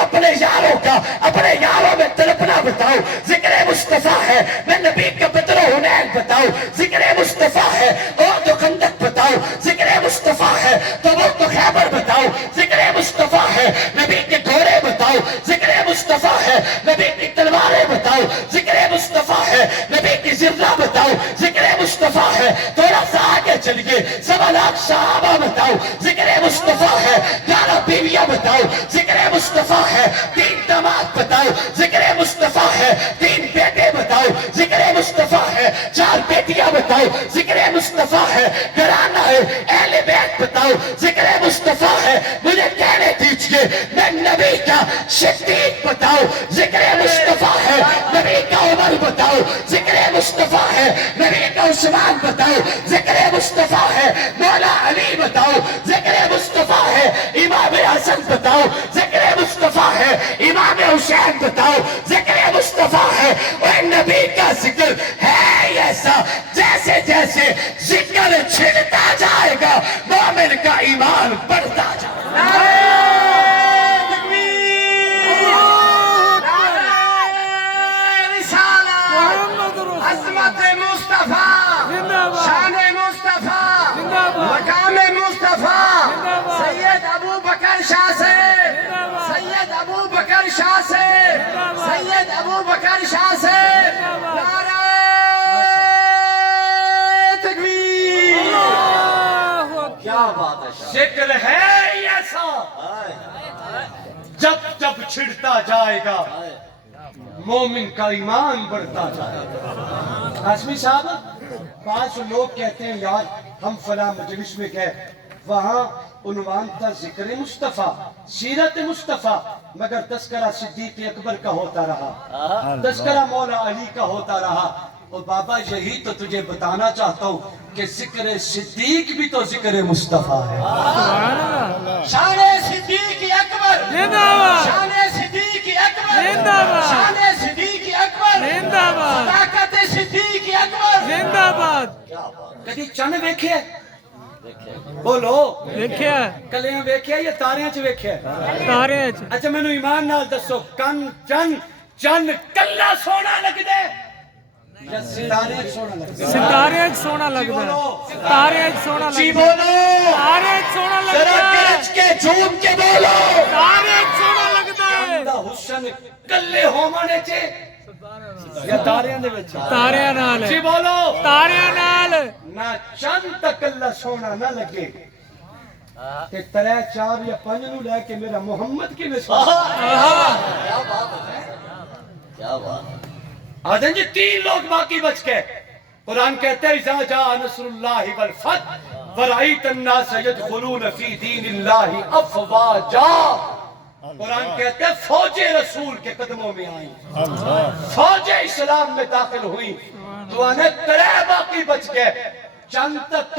اپنے یاروں کا اپنے یاروں میں تڑپنا بتاؤ، ذکر مصطفیٰ ہے میں نبی کا بدر و حنین بتاؤ، ذکر مصطفیٰ ہے احد و خندق بتاؤ، ذکر مصطفیٰ ہے تبوک و خیبر بتاؤ، ذکر مصطفیٰ ہے نبی کے گھوڑے بتاؤ، ذکر مصطفیٰ ہے نبی کی تلواریں بتاؤ، ذکر مصطفیٰ ہے نبی کی ذرہ بتاؤ، ذکر مصطفیٰ ہے تھوڑا سا آگے چلیے 7 لاکھ صحابہ بتاؤ، ذکر مصطفیٰ ہے 11 بیویاں بتاؤ، ذکر مصطفیٰ ہے 3 داماد بتاؤ، ذکر مصطفیٰ ہے 3 بیٹے بتاؤ، ذکر مصطفیٰ ہے 4 بیٹیاں بتاؤ، ذکر مصطفیٰ ہے گھرانہ ہے اہل بیت بتاؤ، ذکر مصطفیٰ ہے مجھے کہنے دیجئے میں نبی کا صدیق بتاؤ، ذکر مصطفیٰ ہے نبی کا عمر بتاؤ، ذکر مصطفیٰ ہے نبی کا عثمان بتاؤ، ذکر مصطفیٰ ہے مولا علی بتاؤ، ذکر مصطفیٰ ہے امام حسن بتاؤ، ذکر مصطفیٰ ہے امام حسین بتاؤ، ذکر مصطفیٰ ہے وہ نبی کا ذکر ہے ایسا جیسے جیسے ذکر چھڑتا جائے گا مومن کا ایمان بڑھتا جائے گا۔ عظمت مصطفیٰ، شان مصطفیٰ، مقام مصطفیٰ، سید ابو بکر شاہ سے، سید ابو بکر شاہ سے، سید ابو بکر شاہ سے، نعرہ تکبیر۔ کیا بات ہے، ذکر ہے ایسا جب جب چھڑتا جائے گا مومن کا ایمان بڑھتا جائے گا۔ قاسمی صاحب بعض لوگ کہتے ہیں یار ہم فلاں مجلس میں گئے وہاں عنوان تھا ذکر مصطفیٰ سیرت مصطفیٰ مگر تذکرہ صدیق اکبر کا ہوتا رہا، تذکرہ مولا علی کا ہوتا رہا۔ اور بابا یہی تو تجھے بتانا چاہتا ہوں کہ ذکر صدیق بھی تو ذکر مصطفیٰ ہے۔ شان صدیق اکبر، شان صدیق اکبر، شان صدیق اکبر، صداقت صدیق اکبر۔ کدی چند ویکھے بولو کلیاں ویکھے یا تاریاں چ ویکھے؟ اچھا مینوں ایمان نال دسو کن چند کلا سونا لگ دے یا ستارے سونا لگ دے؟ ستارے سونا لگدا ہے، تارے سونا جی لگدا ہے، بولو تارے سونا ذرا لگدا ہے، گرج کے جھوم کے بولو تارے سونا لگدا ہے۔ دا حسن کلے ہومنے چے یا تاریاں دے وچ؟ تاریاں نال جی بولو تاریاں نال نہ چند تک کلا سونا نہ لگے تے 3 4 یا 5 نو لے کے میرا محمد کی سونا آدھیں جی 3 لوگ باقی بچ کے قرآن کہتے ہیں اذا جاء نصر اللہ والفتح ورأیت الناس يدخلون فی دین اللہ افواجا۔ قرآن کہتے ہیں فوج رسول کے قدموں میں آئیں، فوج اسلام میں داخل ہوئی تو آنے 3 باقی بچ گئے، چند تک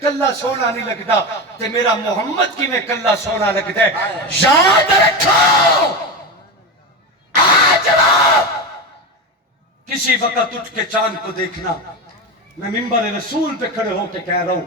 کلا سونا نہیں لگتا تے میرا محمد کی میں کلا سونا لگتا ہے۔ یاد رکھو آج رات کسی وقت اٹھ کے چاند کو دیکھنا، میں منبر رسول پہ کھڑے ہو کے کہہ رہا ہوں